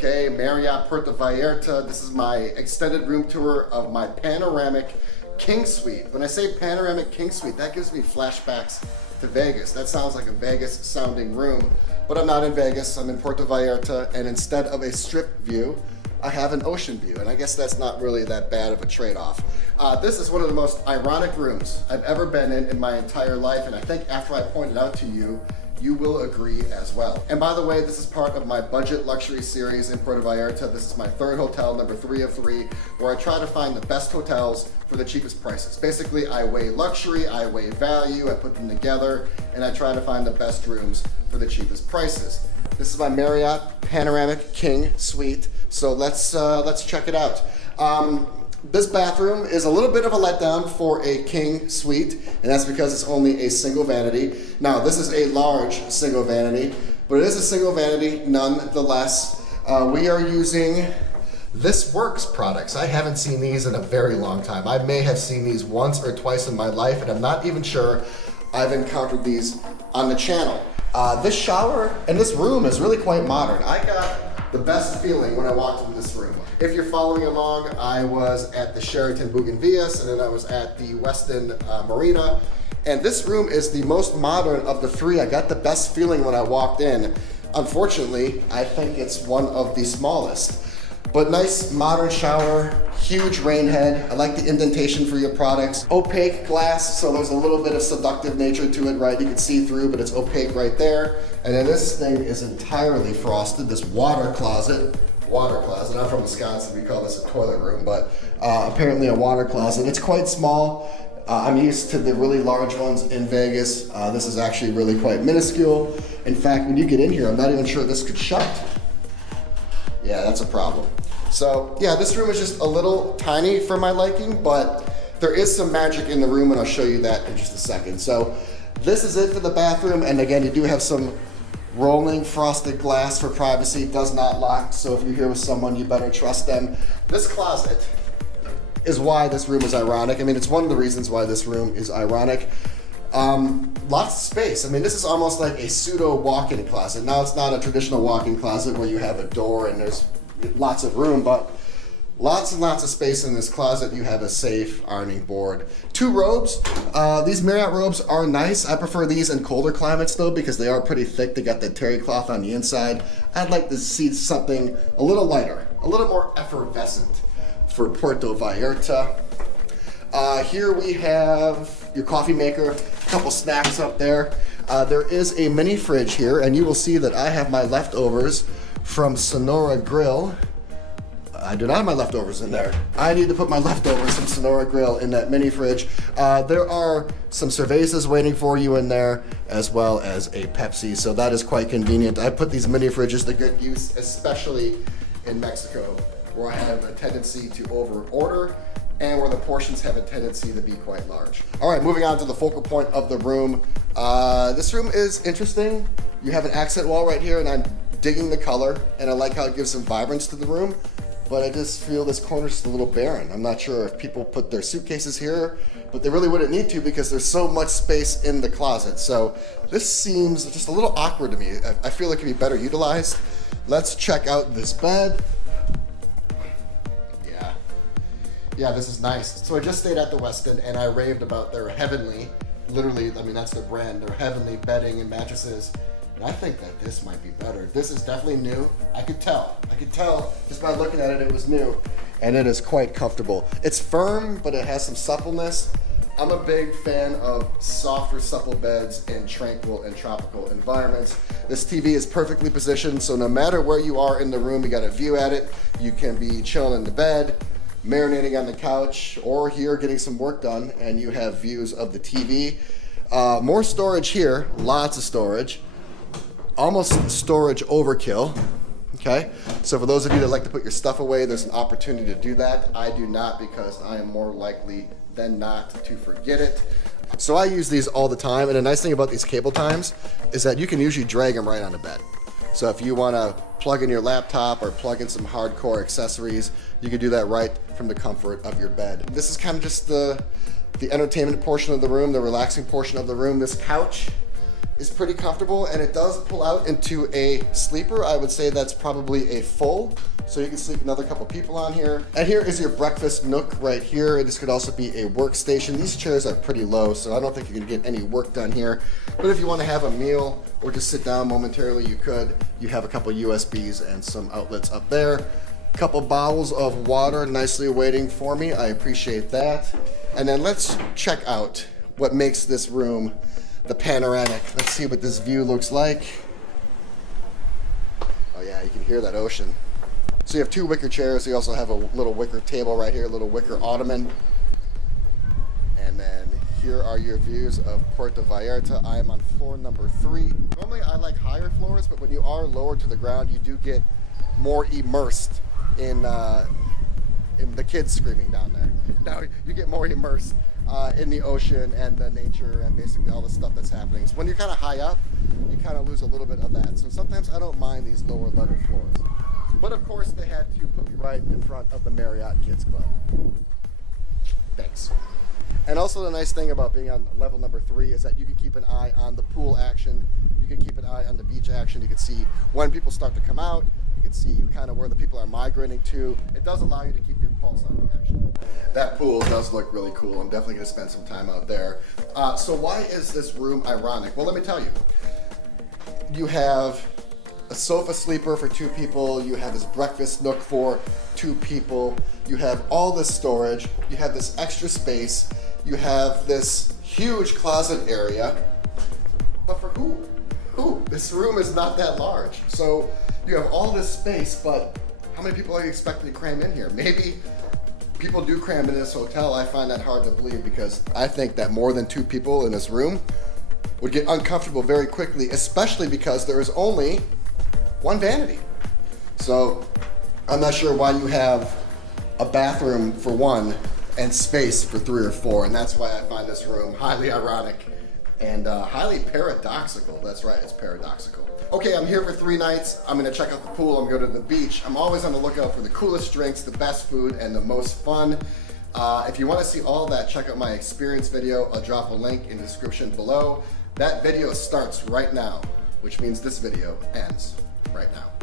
okay? Marriott Puerto Vallarta. This is my extended room tour of my Panoramic King Suite. When I say Panoramic King Suite, that gives me flashbacks to Vegas. That sounds like a Vegas sounding room, but I'm not in Vegas, I'm in Puerto Vallarta, and instead of a strip view, I have an ocean view, and I guess that's not really that bad of a trade-off. This is one of the most ironic rooms I've ever been in my entire life, and I think after I point it out to you, you will agree as well. And by the way, this is part of my budget luxury series in Puerto Vallarta. This is my third hotel, number 3 of 3, where I try to find the best hotels for the cheapest prices. Basically, I weigh luxury, I weigh value, I put them together, and I try to find the best rooms for the cheapest prices. This is my Marriott Panoramic King Suite, so let's check it out. This bathroom is a little bit of a letdown for a king suite, and that's because it's only a single vanity. Now, this is a large single vanity, but it is a single vanity nonetheless. We are using This Works products. I haven't seen these in a very long time. I may have seen these once or twice in my life, and I'm not even sure I've encountered these on the channel. This shower and this room is really quite modern. I got the best feeling when I walked into this room. If you're following along, I was at the Sheraton Bougainvillas, and then I was at the Westin Marina, and this room is the most modern of the 3. I got the best feeling when I walked in. Unfortunately, I think it's one of the smallest. But nice modern shower, huge rain head. I like the indentation for your products. Opaque glass, so there's a little bit of seductive nature to it, right? You can see through, but it's opaque right there. And then this thing is entirely frosted, this water closet. I'm from Wisconsin, we call this a toilet room, but apparently a water closet. It's quite small. I'm used to the really large ones in Vegas. This is actually really quite minuscule. In fact, when you get in here, I'm not even sure this could shut. Yeah, that's a problem. So yeah, this room is just a little tiny for my liking, but there is some magic in the room, and I'll show you that in just a second. So this is it for the bathroom, and again, you do have some rolling frosted glass for privacy. It does not lock, so if you're here with someone, you better trust them. This closet is why this room is ironic. I mean, it's one of the reasons why this room is ironic. Lots of space. I mean, this is almost like a pseudo walk-in closet. Now, it's not a traditional walk-in closet where you have a door and there's lots of room, but lots and lots of space in this closet. You have a safe, ironing board. 2 robes. These Marriott robes are nice. I prefer these in colder climates though, because they are pretty thick. They got the terry cloth on the inside. I'd like to see something a little lighter, a little more effervescent for Puerto Vallarta. Here we have your coffee maker, a couple snacks up there. There is a mini fridge here, and you will see that I have my leftovers from Sonora Grill. I do not have my leftovers in there. I need to put my leftovers from Sonora Grill in that mini fridge. There are some cervezas waiting for you in there, as well as a Pepsi, so that is quite convenient. I put these mini fridges to good use, especially in Mexico, where I have a tendency to over-order and where the portions have a tendency to be quite large. All right, moving on to the focal point of the room. This room is interesting. You have an accent wall right here, and I'm digging the color, and I like how it gives some vibrance to the room, but I just feel this corner's just a little barren. I'm not sure if people put their suitcases here, but they really wouldn't need to because there's so much space in the closet. So this seems just a little awkward to me. I feel it could be better utilized. Let's check out this bed. Yeah, this is nice. So I just stayed at the Westin, and I raved about their heavenly, literally, I mean, that's their brand, their heavenly bedding and mattresses. And I think that this might be better. This is definitely new. I could tell just by looking at it, it was new. And it is quite comfortable. It's firm, but it has some suppleness. I'm a big fan of softer, supple beds in tranquil and tropical environments. This TV is perfectly positioned, so no matter where you are in the room, you got a view at it. You can be chilling in the bed, marinating on the couch, or here getting some work done, and you have views of the TV. More storage here, lots of storage. Almost storage overkill, okay? So for those of you that like to put your stuff away, there's an opportunity to do that. I do not, because I am more likely than not to forget it. So I use these all the time, and the nice thing about these cable times is that you can usually drag them right on the bed. So if you want to plug in your laptop or plug in some hardcore accessories, you can do that right from the comfort of your bed. This is kind of just the entertainment portion of the room, the relaxing portion of the room. This couch is pretty comfortable, and it does pull out into a sleeper. I would say that's probably a full, so you can sleep another couple people on here. And here is your breakfast nook right here. This could also be a workstation. These chairs are pretty low, so I don't think you're gonna get any work done here. But if you wanna have a meal or just sit down momentarily, you could. You have a couple USBs and some outlets up there. Couple bottles of water nicely waiting for me. I appreciate that. And then let's check out what makes this room the panoramic. Let's see what this view looks like. Oh yeah, you can hear that ocean. So you have two wicker chairs. You also have a little wicker table right here, a little wicker ottoman. And then here are your views of Puerto Vallarta. I am on floor number 3. Normally I like higher floors, but when you are lower to the ground, you do get more immersed in the kids screaming down there. Now you get more immersed in the ocean and the nature and basically all the stuff that's happening. So when you're kind of high up, you kind of lose a little bit of that. So sometimes I don't mind these lower level floors. But of course they had to put me right in front of the Marriott Kids Club. Thanks. And also the nice thing about being on level number 3 is that you can keep an eye on the pool action. You can keep an eye on the beach action. You can see when people start to come out. You can see kind of where the people are migrating to. It does allow you to keep your pulse on the action. That pool does look really cool. I'm definitely going to spend some time out there. So why is this room ironic? Well, let me tell you. You have a sofa sleeper for 2 people. You have this breakfast nook for 2 people. You have all this storage. You have this extra space. You have this huge closet area. But for who? Who? This room is not that large. So you have all this space, but how many people are you expecting to cram in here? Maybe people do cram in this hotel. I find that hard to believe because I think that more than 2 people in this room would get uncomfortable very quickly, especially because there is only 1 vanity. So I'm not sure why you have a bathroom for 1 and space for 3 or 4, and that's why I find this room highly ironic and highly paradoxical. That's right, it's paradoxical. Okay, I'm here for 3 nights. I'm gonna check out the pool, I'm gonna go to the beach. I'm always on the lookout for the coolest drinks, the best food, and the most fun. If you wanna see all that, check out my experience video. I'll drop a link in the description below. That video starts right now, which means this video ends right now.